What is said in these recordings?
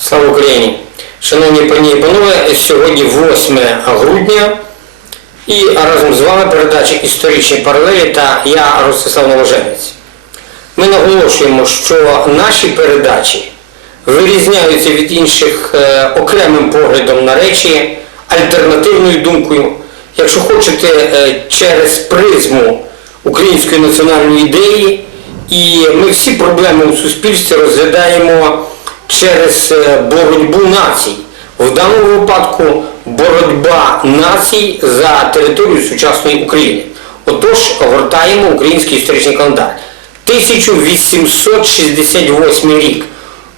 Слава Україні! Шановні пані і панове, сьогодні 8 грудня і разом з вами передача історичні паралелі та я Ростислав Новоженець. Ми наголошуємо, що наші передачі вирізняються від інших е, окремим поглядом на речі, альтернативною думкою. Якщо хочете, е, через призму української національної ідеї, і ми всі проблеми у суспільстві розглядаємо через е, боротьбу націй. В даному випадку боротьба націй за територію сучасної України. Отож, гортаємо український історичний календар. 1868 рік.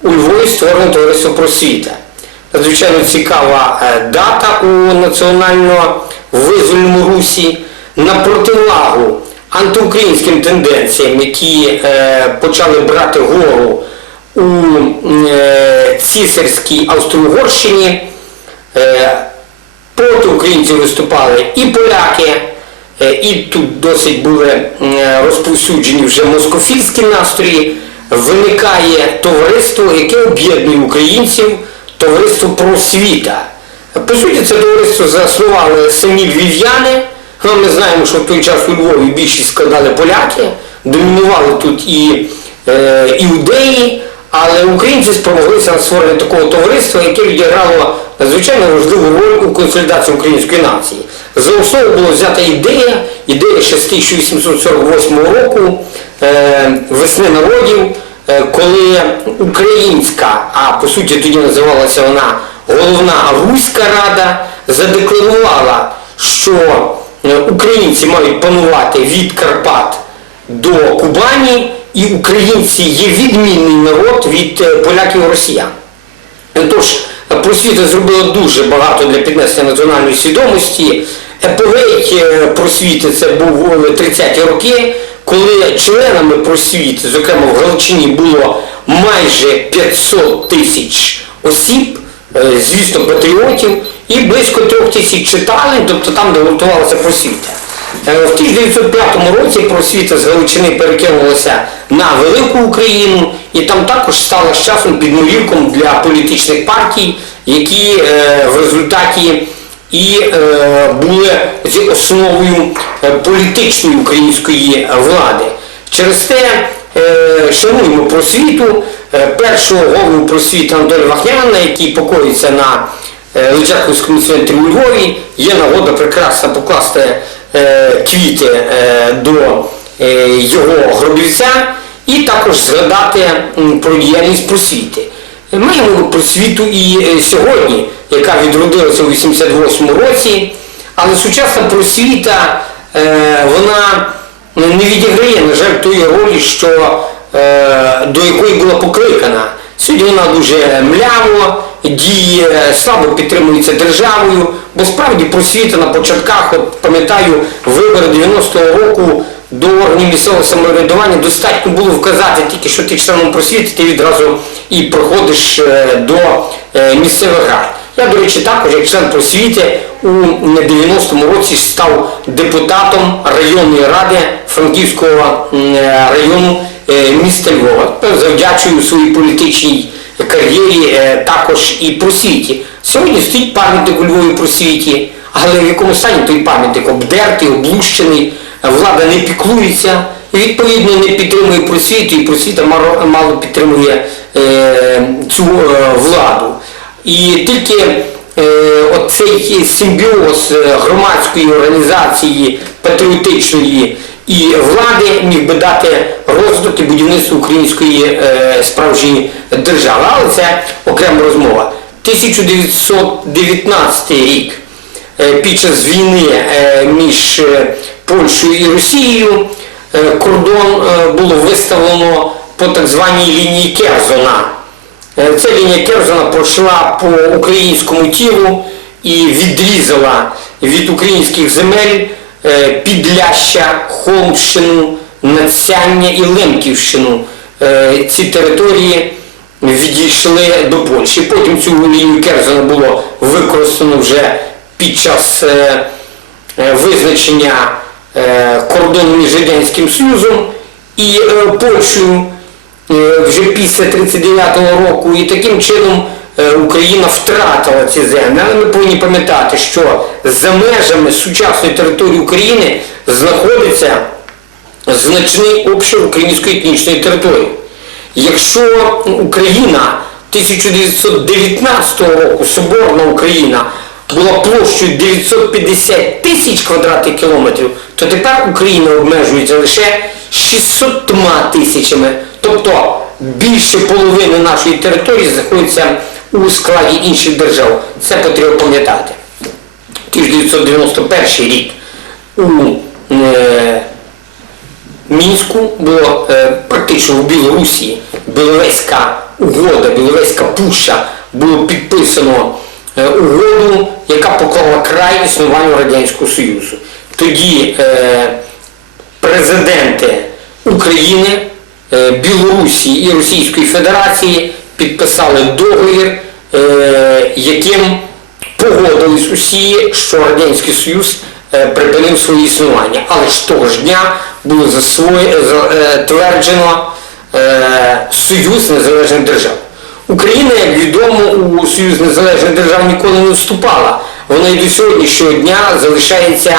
У Львові створено товариство просвіта. Надзвичайно цікава е, дата у національно визвольному русі на противагу антиукраїнським тенденціям, які е, почали брати гору у е, цісарській Австро-Угорщині. Е, проти українців виступали і поляки, е, і тут досить були розповсюджені вже москофільські настрої. Виникає товариство, яке об'єднує українців, товариство просвіта. По суті, це товариство заснували самі львів'яни. Ну, ми знаємо, що в той час у Львові більшість складали поляки, домінували тут і іудеї, але українці спромоглися на створення такого товариства, яке відіграло надзвичайно важливу роль у консолідації української нації. За основу була взята ідея, ідея ще з 1848 року е, весни народів, е, коли українська, а по суті тоді називалася вона головна Руська Рада, задекларувала, що е, українці мають панувати від Карпат до Кубані, і українці є відмінний народ від е, поляків і росіян. Тож просвіта зробила дуже багато для піднесення національної свідомості. Епогей е, просвіти це був 30-ті роки, коли членами просвіти, зокрема в Галичині, було майже 500 тисяч осіб, е, звісно, патріотів, і близько трьох тисяч читалень, тобто там, де гуртувалася просвіта. Е, В 1905 році просвіта з Галичини перекинулася на Велику Україну і там також стала з часом підмурівком для політичних партій, які е, в результаті і е, були основою політичної української влади. Через те шануємо просвіту, першого голову просвіту Анатолія Вахняна, який покоїться на Личаковському центрі у Львові, є нагода прекрасно покласти квіти е, до е, його гробівця і також згадати про діяльність просвіти. Маємо просвіту і е, сьогодні, яка відродилася у 88 році, але сучасна просвіта, е, вона не відіграє, на жаль, тої ролі, що, е, до якої була покликана. Сьогодні вона дуже мляво діє, слабо підтримується державою, бо справді просвіта на початках, от пам'ятаю, вибори 90-го року до органів місцевого самоврядування достатньо було вказати тільки, що ти членом просвіти, ти відразу і проходиш е, до е, місцевих рад. Я, до речі, також як член просвіти у 90-му році став депутатом районної ради Франківського е, району міста Львова. Завдячую своїй політичній кар'єрі також і просвіті. Сьогодні стоїть пам'ятник у Львові просвіті, але в якому стані той пам'ятник обдертий, облущений, влада не піклується, і відповідно не підтримує просвіту, і просвіта мало, підтримує е, цю е, владу. І тільки е, оцей симбіоз е, громадської організації, патріотичної і влади міг би дати розвиток і будівництво української е, справжньої держави. Але це окрема розмова. 1919 рік е, під час війни е, між е, Польщею і Росією кордон було виставлено по так званій лінії Керзона. Ця лінія Керзона пройшла по українському тілу і відрізала від українських земель Підляща, Холмщину, Надсяння і Лемківщину. Ці території відійшли до Польщі. Потім цю лінію Керзона було використано вже під час е, е, визначення е, кордону між Радянським Союзом і Польщею. вже після 39-го року, і таким чином Україна втратила ці землі. Але ми повинні пам'ятати, що за межами сучасної території України знаходиться значний обшир української етнічної території. Якщо Україна 1919 року, Соборна Україна, була площею 950 тисяч квадратних кілометрів, то тепер Україна обмежується лише 600 тисячами. Тобто більше половини нашої території знаходиться у складі інших держав. Це потрібно пам'ятати. 1991 рік у е, Мінську було е, практично в Білорусі Біловезька угода, Біловезька пуща було підписано е, угоду, яка поклала край існуванню Радянського Союзу. Тоді е, президенти України, е, Білорусі і Російської Федерації підписали договір, е, яким погодились усі, що Радянський Союз припинив своє існування. Але ж того ж дня було затверджено е, Союз Незалежних Держав. Україна, як відомо, у Союз Незалежних Держав ніколи не вступала. Вона і до сьогоднішнього дня залишається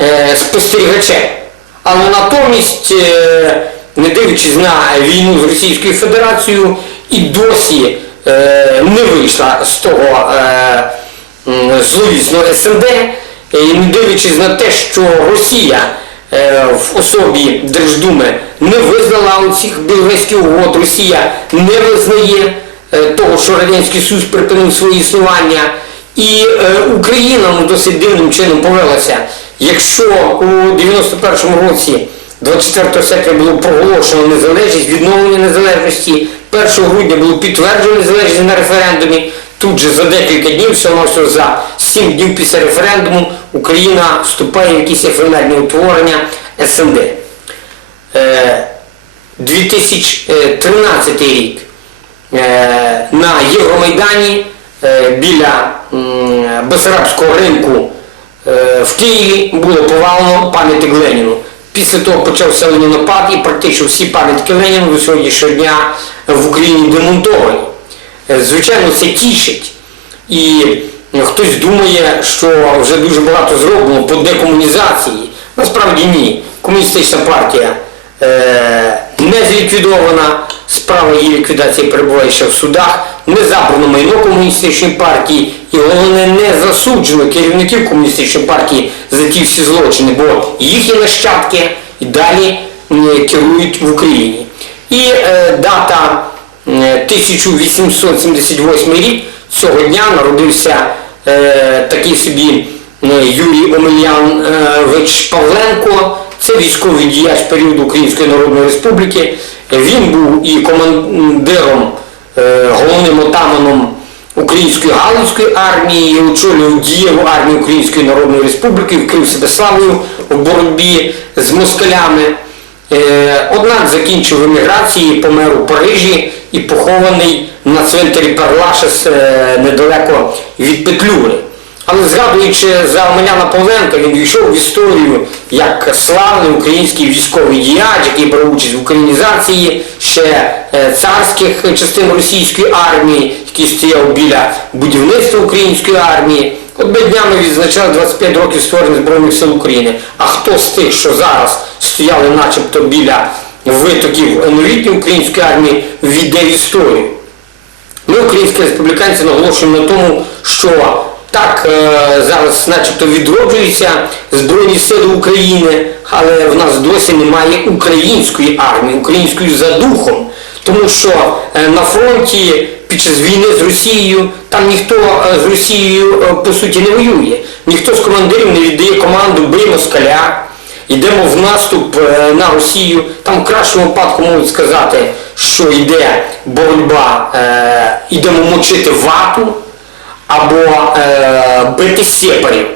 е, спостерігачем. Але натомість, е, не дивлячись на війну з Російською Федерацією, і досі е, не вийшла з того е, зловісного СНД, і не дивлячись на те, що Росія е, в особі Держдуми не визнала цих біловезьких угод, Росія не визнає е, того, що Радянський Союз припинив своє існування. І е, Україна ну, досить дивним чином повелася. Якщо у 91-му році, 24 серпня було проголошено незалежність, відновлення незалежності, 1 грудня було підтверджено незалежність на референдумі, тут же за декілька днів, всього за 7 днів після референдуму, Україна вступає в якісь ефемерні утворення СНД. Е, 2013 рік е, на Євромайдані е, біля Бесарабського ринку е, в Києві було повалено пам'ятник Леніну. Після того почався ленінопад і практично всі пам'ятники Леніну до сьогоднішнього дня в Україні демонтовані. Е, Звичайно, це тішить. І хтось думає, що вже дуже багато зроблено по декомунізації. Насправді ні. Комуністична партія е, не зліквідована, справа її ліквідації перебуває ще в судах, не забрано майно комуністичної партії і головне не засуджено керівників комуністичної партії за ті всі злочини, бо їхні нащадки і далі керують в Україні. І е, дата е, 1878 рік цього дня народився е, такий собі е, Юрій Омельянович Павленко. Це військовий діяч періоду Української Народної Республіки. Він був і командиром, е, головним отаманом Української Галицької армії, і очолював дієву армію Української Народної Республіки, вкрив себе славою в боротьбі з москалями. Е, Однак закінчив еміграції, помер у Парижі і похований на цвинтарі Перлашес е, недалеко від Петлюри. Але згадуючи за Омеляна Павленка, він війшов в історію як славний український військовий діяч, який брав участь в українізації ще е, царських частин російської армії, який стояв біля будівництва української армії. От ми днями відзначали 25 років створення Збройних сил України. А хто з тих, що зараз стояли начебто біля витоків новітньої української армії, війде в історію? Ми, українські республіканці, наголошуємо на тому, що так е, зараз начебто відроджуються Збройні Сили України, але в нас досі немає української армії, української за духом. Тому що е, на фронті під час війни з Росією там ніхто е, з Росією по суті не воює. Ніхто з командирів не віддає команду бий москаля. Йдемо в наступ е, на Росію. Там в кращому випадку можуть сказати, що йде боротьба, е, йдемо мочити вату або е, бити сепарів.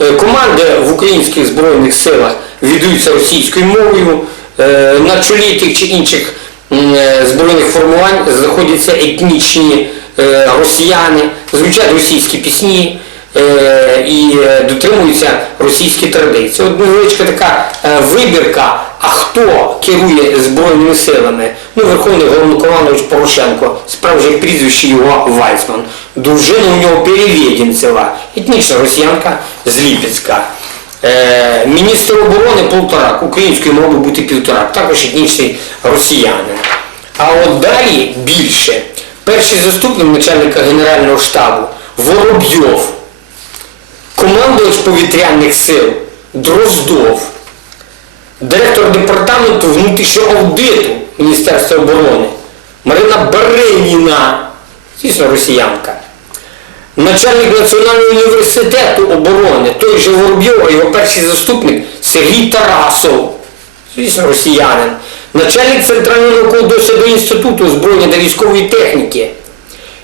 Е, Команди в українських збройних силах ведуться російською мовою. Е, На чолі тих чи інших е, збройних формувань знаходяться етнічні е, росіяни, звучать російські пісні. Е, і е, дотримуються російські традиції. От невеличка така е, вибірка, а хто керує Збройними силами? Ну, Верховний Головнокомандович Порошенко, справжнє прізвище його Вайсман. Дружина у нього Перевєдінцева, етнічна росіянка з Ліпецька. Міністр оборони Полторак, українською би бути півторак, також етнічний росіянин. А от далі більше. Перший заступник начальника Генерального штабу Воробйов, командувач повітряних сил Дроздов, директор департаменту внутрішнього аудиту Міністерства оборони Марина Бареніна, звісно, росіянка. Начальник Національного університету оборони, той же Воробйов, а його перший заступник Сергій Тарасов, звісно, росіянин. Начальник Центрального науково-дослідного інституту озброєння та військової техніки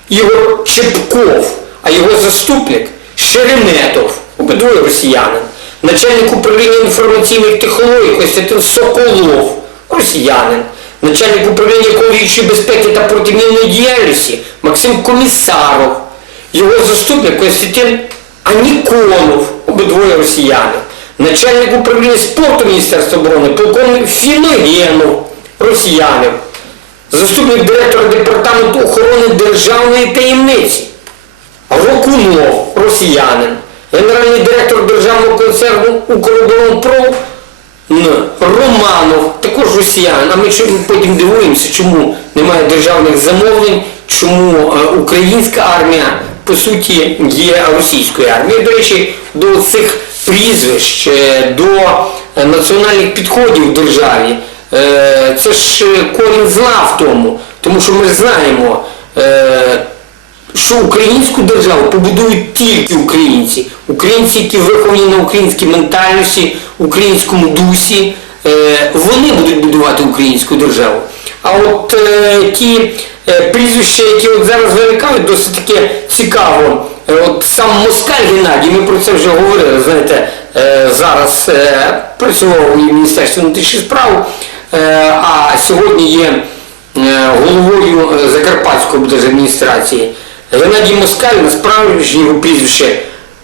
Ігор Чепков, а його заступник Шереметов, обидвоє росіянин. Начальник управління інформаційних технологій Костянтин Соколов, росіянин. Начальник управління екологічної безпеки та протимінної діяльності Максим Комісаров. Його заступник Костянтин Аніконов, обидвоє росіяни. Начальник управління спорту Міністерства оборони, полковник Фіногенов, росіянин. Заступник директора департаменту охорони державної таємниці. Рокунов, росіянин. Генеральний директор державного концерну Укроборонпром Романов, також росіянин. А ми потім дивуємося, чому немає державних замовлень, чому е, українська армія, по суті, є російською армією. До речі, до цих прізвищ, е, до національних підходів в державі. е, Це ж корінь зла в тому, тому що ми знаємо, що українську державу побудують тільки українці. Українці, які виховані на українській ментальності, українському дусі, е, вони будуть будувати українську державу. А от е, ті е, прізвища, які от зараз виникають, досить таки цікаво. От сам Москаль Геннадій, ми про це вже говорили, знаєте, зараз працював у Міністерстві внутрішніх справ, а сьогодні є головою Закарпатської облдержадміністрації. Геннадій Москаль, насправді його прізвище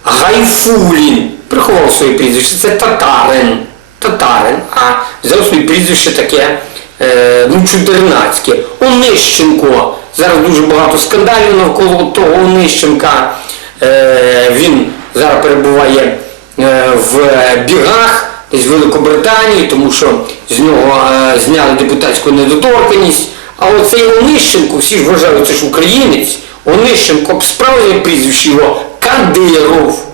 Гайфулін. Приховав своє прізвище, це татарин. Татарин, а взяв своє прізвище таке, е, ну. Онищенко. Зараз дуже багато скандалів навколо того Онищенка. Е, він зараз перебуває е, в бігах десь в Великобританії, тому що з нього е, зняли депутатську недоторканність. А оцей Онищенко, всі ж вважають, це ж українець. Онищенко справді прізвище його Кадиров,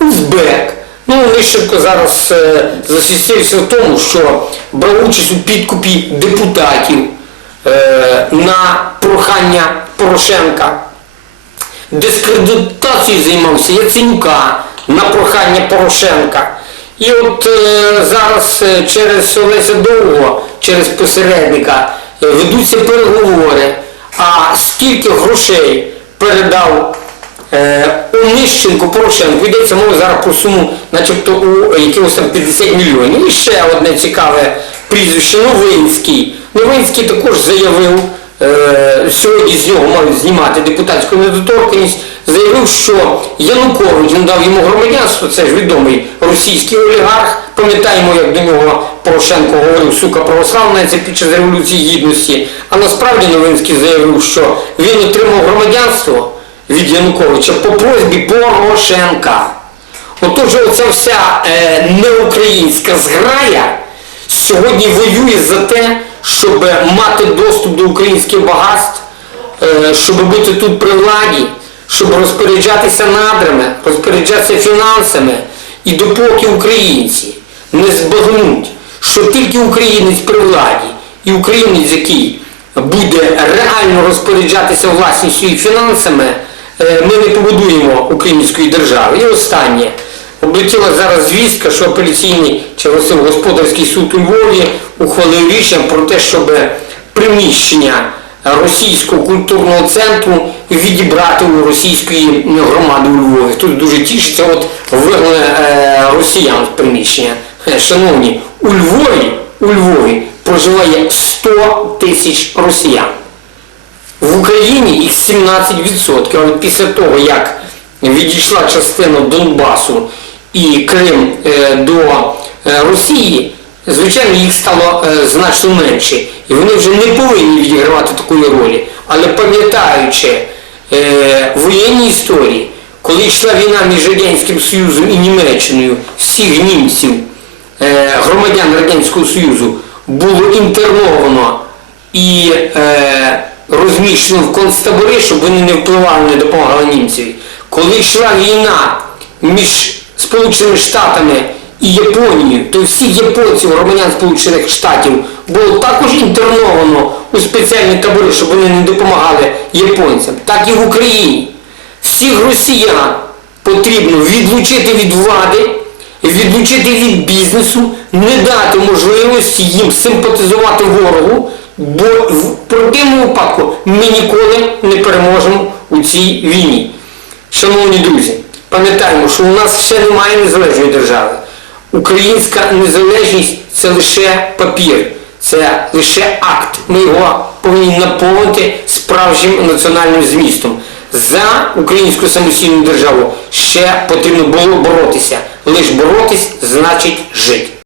Узбек. Ну, Онищенко зараз е, засвістився в тому, що брав участь у підкупі депутатів е, на прохання Порошенка. Дискредитацією займався Яценюка на прохання Порошенка. І от е, зараз е, через Олеся Довго, через посередника, е, ведуться переговори. А скільки грошей передав е, Нищенку Порошенко, йдеться мова зараз про суму, начебто у якихось там 50 мільйонів. І ще одне цікаве прізвище Новинський. Новинський також заявив, сьогодні з нього мають знімати депутатську недоторканність, заявив, що Янукович надав йому громадянство, це ж відомий російський олігарх. Пам'ятаємо, як до нього Порошенко говорив, сука православна, це під час Революції Гідності. А насправді Новинський заявив, що він отримав громадянство від Януковича по просьбі Порошенка. Отож, оця вся е, неукраїнська зграя сьогодні воює за те, щоб мати доступ до українських багатств, е, щоб бути тут при владі, щоб розпоряджатися надрами, розпоряджатися фінансами. І допоки українці не збагнуть, що тільки українець при владі і українець, який буде реально розпоряджатися власністю і фінансами, е, ми не побудуємо української держави. І останнє. Облетіла зараз звістка, що апеляційний чи господарський суд у Львові ухвалив рішення про те, щоб приміщення російського культурного центру відібрати у російської громади у Львові. Тут дуже тішиться, от вигнали е, росіян в приміщення. Е, Шановні, у Львові, у Львові проживає 100 тисяч росіян. В Україні їх 17%. А от після того, як відійшла частина Донбасу і Крим е, до е, Росії, звичайно, їх стало е, значно менше. І вони вже не повинні відігравати такої ролі. Але пам'ятаючи воєнні історії, коли йшла війна між Радянським Союзом і Німеччиною, всіх німців, громадян Радянського Союзу було інтерновано і розміщено в концтабори, щоб вони не впливали, не допомагали німцеві. Коли йшла війна між Сполученими Штатами і Японією, то всіх японців, громадян Сполучених Штатів, було також інтерновано у спеціальні табори, щоб вони не допомагали японцям. Так і в Україні. Всіх росіян потрібно відлучити від влади, відлучити від бізнесу, не дати можливості їм симпатизувати ворогу, бо в противному випадку ми ніколи не переможемо у цій війні. Шановні друзі, пам'ятаємо, що у нас ще немає незалежної держави. Українська незалежність це лише папір, це лише акт. Ми його повинні наповнити справжнім національним змістом. За українську самостійну державу ще потрібно було боротися. Лиш боротись значить жити.